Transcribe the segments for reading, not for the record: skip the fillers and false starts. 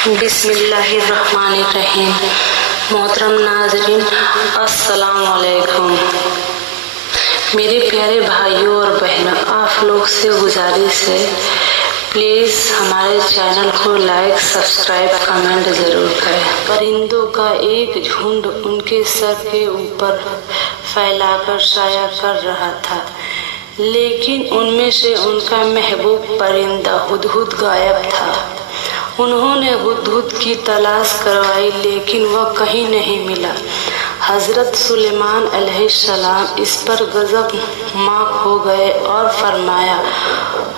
بسم اللہ الرحمن الرحیم۔ محترم ناظرین، السلام علیکم۔ میرے پیارے بھائیوں اور بہنوں، آپ لوگ سے گزارش ہے پلیز ہمارے چینل کو لائک، سبسکرائب، کمنٹ ضرور کریں۔ پرندوں کا ایک جھنڈ ان کے سر کے اوپر پھیلا کر سایہ کر رہا تھا، لیکن ان میں سے ان کا محبوب پرندہ ہدہد غائب تھا۔ انہوں نے ہدہد کی تلاش کروائی لیکن وہ کہیں نہیں ملا۔ حضرت سلیمان علیہ السلام اس پر غضبناک ہو گئے اور فرمایا،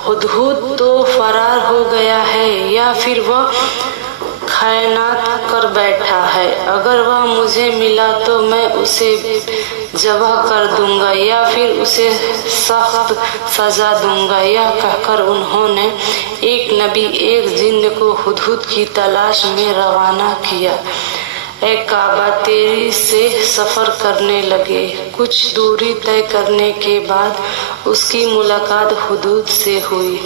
ہدہد تو فرار ہو گیا ہے یا پھر وہ خیانت کر بیٹھا ہے۔ اگر وہ مجھے ملا تو میں اسے ذبح کر دوں گا یا پھر اسے سخت سزا دوں گا۔ یہ کہہ کر انہوں نے ایک نبی ایک جن کو ہدہد کی تلاش میں روانہ کیا۔ ایک کعبہ تیزی سے سفر کرنے لگے۔ کچھ دوری طے کرنے کے بعد اس کی ملاقات ہدہد سے ہوئی۔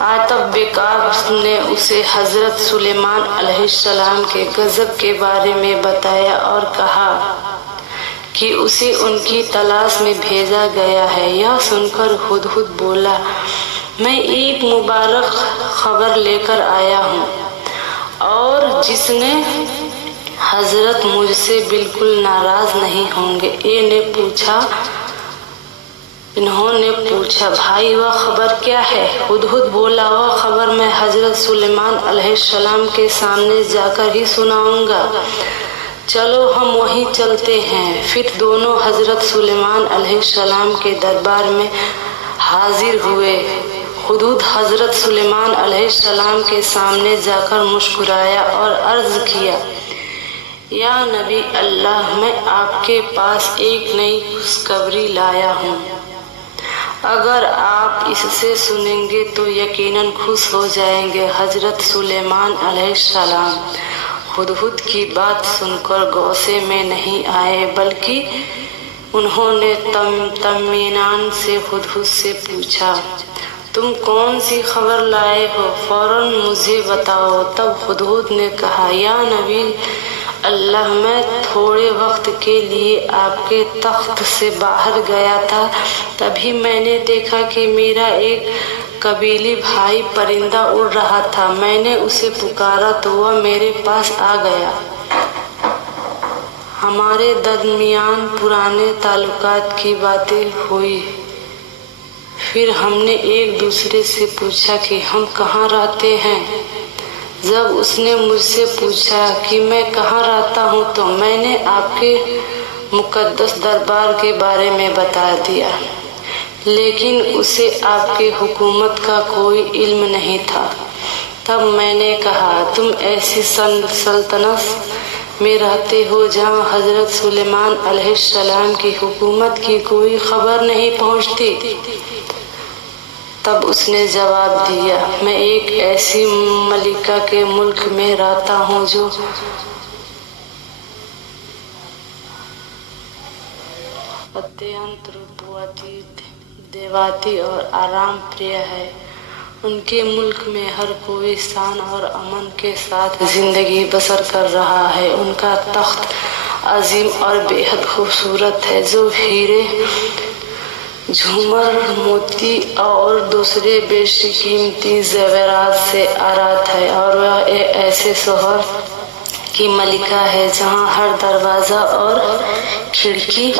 عاتب بکعب نے اسے حضرت سلیمان علیہ السلام کے غضب کے بارے میں بتایا اور کہا کہ اسے ان کی تلاش میں بھیجا گیا ہے۔ یہ سن کر ہدہد بولا، میں ایک مبارک خبر لے کر آیا ہوں، اور جس نے حضرت مجھ سے بالکل ناراض نہیں ہوں گے۔ انہوں نے پوچھا، بھائی وہ خبر کیا ہے؟ ہدہد بولا، وہ خبر میں حضرت سلیمان علیہ السلام کے سامنے جا کر ہی سناؤں گا۔ چلو ہم وہیں چلتے ہیں۔ پھر دونوں حضرت سلیمان علیہ السلام کے دربار میں حاضر ہوئے۔ ہدہد حضرت سلیمان علیہ السلام کے سامنے جا کر مسکرایا اور عرض کیا، یا نبی اللہ، میں آپ کے پاس ایک نئی خوشخبری لایا ہوں۔ اگر آپ اس سے سنیں گے تو یقیناً خوش ہو جائیں گے۔ حضرت سلیمان علیہ السلام ہدہد کی بات سن کر غصے میں نہیں آئے، بلکہ انہوں نے اطمینان سے ہدہد سے پوچھا، تم کون سی خبر لائے ہو؟ فوراً مجھے بتاؤ۔ تب ہدہد نے کہا، یا نبی اللہ، میں تھوڑے وقت کے لیے آپ کے تخت سے باہر گیا تھا، تبھی میں نے دیکھا کہ میرا ایک قبیلی بھائی پرندہ اڑ رہا تھا۔ میں نے اسے پکارا تو وہ میرے پاس آ گیا۔ ہمارے درمیان پرانے تعلقات کی باتیں ہوئی۔ پھر ہم نے ایک دوسرے سے پوچھا کہ ہم کہاں رہتے ہیں۔ جب اس نے مجھ سے پوچھا کہ میں کہاں رہتا ہوں تو میں نے آپ کے مقدس دربار کے بارے میں بتا دیا، لیکن اسے آپ کی حکومت کا کوئی علم نہیں تھا۔ تب میں نے کہا، تم ایسی سلطنت میں رہتے ہو جہاں حضرت سلیمان علیہ السلام کی حکومت کی کوئی خبر نہیں پہنچتی؟ تب اس نے جواب دیا، میں ایک ایسی ملکہ کے ملک میں رہتا ہوں جو اتیانت روپوتی، دیواتی اور آرام پریہ ہے۔ ان کے ملک میں ہر کوئی شان اور امن کے ساتھ زندگی بسر کر رہا ہے۔ ان کا تخت عظیم اور بے حد خوبصورت ہے، جو ہیرے، جھومر، موتی اور دوسرے بیش قیمتی زیورات سے آرات ہے، اور وہ ایک ایسے شہر کی ملکہ ہے جہاں ہر دروازہ اور کھڑکی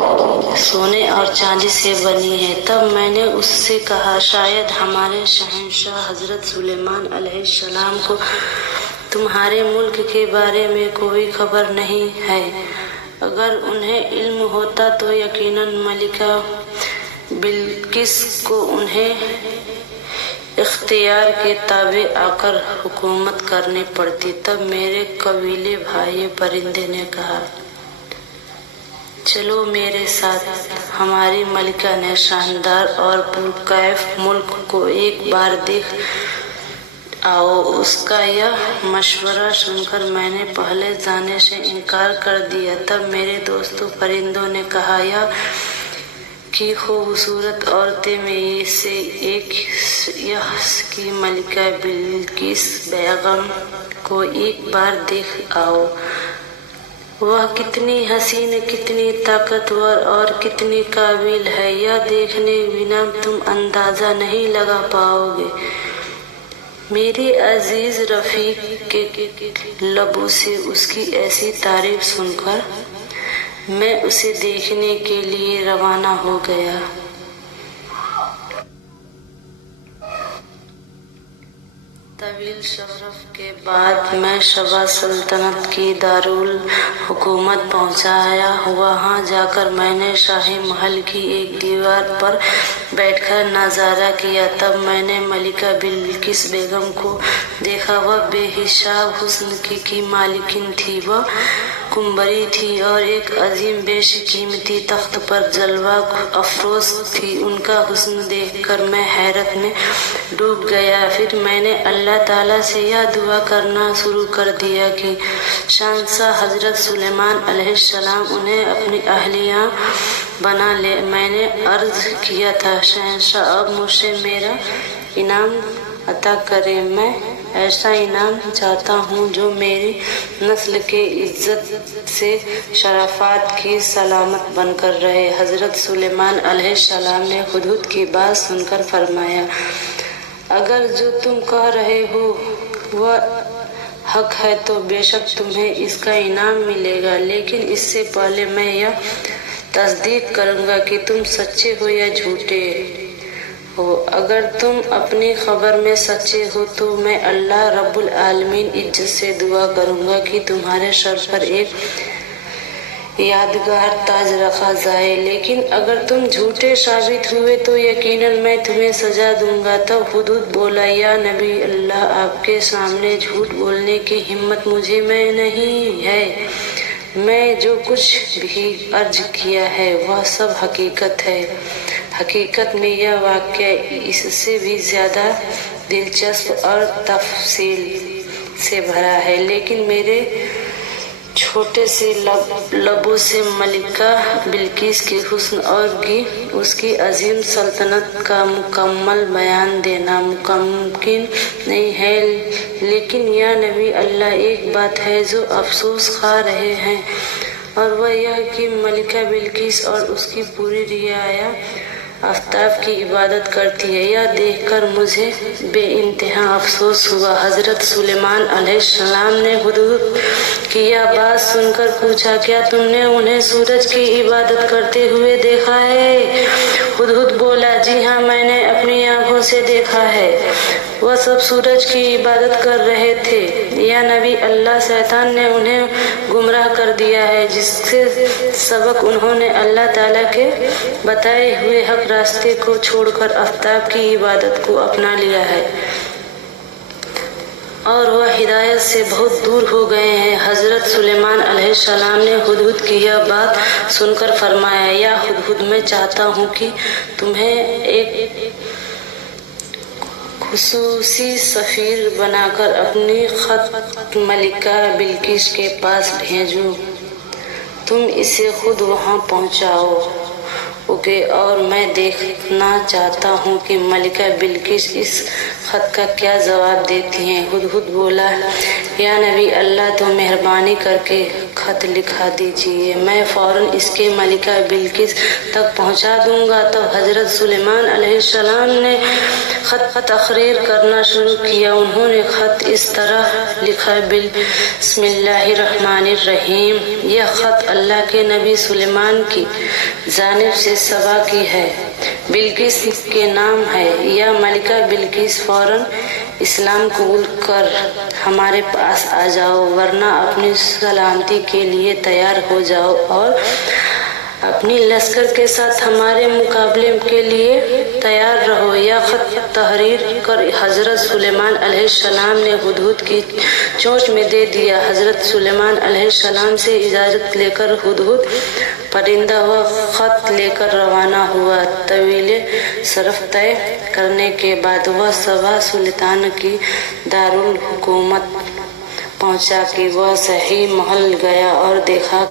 سونے اور چاندی سے بنی ہے۔ تب میں نے اس سے کہا، شاید ہمارے شہنشاہ حضرت سلیمان علیہ السلام کو تمہارے ملک کے بارے میں کوئی خبر نہیں ہے۔ اگر انہیں علم ہوتا تو یقیناً ملکہ بلقیس کو انہیں اختیار کے تابع آ کر حکومت کرنی پڑتی۔ تب میرے قبیلے بھائی پرندے نے کہا، چلو میرے ساتھ۔ ہماری ملکہ نے شاندار اور پرکیف ملک کو ایک بار دیکھ آؤ۔ اس کا یہ مشورہ سن کر میں نے پہلے جانے سے انکار کر دیا۔ تب میرے دوستوں پرندوں نے کہا، کی خوبصورت عورتیں میں سے ایک یہ کی ملکہ بلقیس بیگم को एक बार देख आओ। वह कितनी हसीन, कितनी ताकतवर और कितनी काबिल है, यह देखने बिना तुम अंदाजा नहीं लगा पाओगे। मेरे अजीज रफीक के लबों से उसकी ऐसी तारीफ सुनकर मैं उसे देखने के लिए रवाना हो गया। तवील सफर के बाद मैं शबा सल्तनत की दारुल हुकूमत पहुंचाया। वहां जाकर मैंने शाही महल की एक दीवार पर बैठकर नजारा किया। तब मैंने मलिका बिल्किस बेगम को देखा। वह बेहिसाब हुस्न की मालिकिन थी। वह कुंबरी थी और एक अजीम बेशकीमती तख्त पर जलवा अफरोज थी। उनका हुस्न देखकर मैं हैरत में डूब गया। फिर मैंने अल्लाह ताला से यह दुआ करना शुरू कर दिया कि शहंशाह हजरत सुलेमान अलैहिस्सलाम उन्हें अपनी अहलिया बना ले। मैंने अर्ज किया था, शहंशाह अब मुझसे मेरा इनाम अता करे। मैं ऐसा इनाम चाहता हूँ जो मेरी नस्ल के इज्जत से शराफत की सलामत बनकर रहे। हजरत सुलेमान अलैहिस्सलाम ने हुदहुद की बात सुनकर फरमाया, अगर जो तुम कह रहे हो वह हक है तो बेशक तुम्हें इसका इनाम मिलेगा, लेकिन इससे पहले मैं यह तस्दीक करूँगा कि तुम सच्चे हो या झूठे हो। अगर तुम अपनी खबर में सच्चे हो तो मैं अल्लाह रब्बुल आलमीन इज्जत से दुआ करूँगा कि तुम्हारे सर पर एक यादगार ताज रखा जाए। लेकिन अगर तुम झूठे साबित हुए तो यकीनन मैं तुम्हें सजा दूंगा। तब हुदहुद बोला, या नबी अल्लाह, आपके सामने झूठ बोलने की हिम्मत मुझे में नहीं है। मैं जो कुछ भी अर्ज किया है वह सब हकीकत है। हकीकत में यह वाक़या इससे भी ज़्यादा दिलचस्प और तफसील से भरा है, लेकिन मेरे छोटे से लबों से मलिका बिल्किस के हुस्न और उसकी अजीम सल्तनत का मुकम्मल बयान देना मुमकिन नहीं है। लेकिन या नबी अल्लाह, एक बात है जो अफसोस खा रहे हैं, और वह यह कि मलिका बिल्किस और उसकी पूरी रियाया आफ्ताब की इबादत करती है। यह देखकर मुझे बेइंतहा अफसोस हुआ। हजरत सुलेमान अलैहिस्सलाम ने हुदहुद की यह बात सुनकर पूछा, क्या तुमने उन्हें सूरज की इबादत करते हुए देखा है? हुदहुद बोला, जी हाँ, मैंने अपनी आंखों से देखा है। वह सब सूरज की इबादत कर रहे थे। या नबी अल्लाह, शैतान ने उन्हें गुमराह कर दिया है, जिससे सबक उन्होंने अल्लाह ताला के बताए हुए हक रास्ते को छोड़कर आफ्ताब की इबादत को अपना लिया है और वह हिदायत से बहुत दूर हो गए हैं। हजरत सुलेमान अलैहिस्सलाम ने हुदहुद की यह बात सुनकर फरमाया, या हुदहुद, मैं चाहता हूँ कि तुम्हें एक खुसूसी सफीर बनाकर अपनी खत मलिका बिल्किस के पास भेजूं। तुम इसे खुद वहां पहुंचाओ ओके, और मैं देखना चाहता हूँ कि मलिका बिल्किस इस खत का क्या जवाब देती हैं। हुदहुद बोला, या नबी अल्लाह, तो मेहरबानी करके खत लिखा दीजिए, मैं फौरन इसके मलिका बिल्किस तक पहुँचा दूंगा। तो हजरत सुलेमान अलैहिस्सलाम ने खत तहरीर करना शुरू किया। उन्होंने खत इस तरह लिखा, बिस्मिल्लाहिर्रहमानिर्रहीम। यह खत अल्लाह के नबी सुलेमान की जानिब से सबा की है, बिल्किस के नाम है। या मलिका बिल्किस, फौरन इस्लाम कबूल कर हमारे पास आ जाओ, वरना अपनी सलामती के लिए तैयार हो जाओ और अपनी लश्कर के साथ हमारे मुकाबले के लिए तैयार रहो। या खत तहरीर कर हजरत सुलेमान अलैहिस्सलाम ने हुदहुद की चोंच में दे दिया। हजरत सुलेमान अलैहिस्सलाम से इजाजत लेकर हुदहुद परिंदा व खत लेकर रवाना हुआ। तवील सरफ तय करने के बाद वह सबा सुल्तान की दारुल हुकूमत पहुंचा कि वह सही महल गया और देखा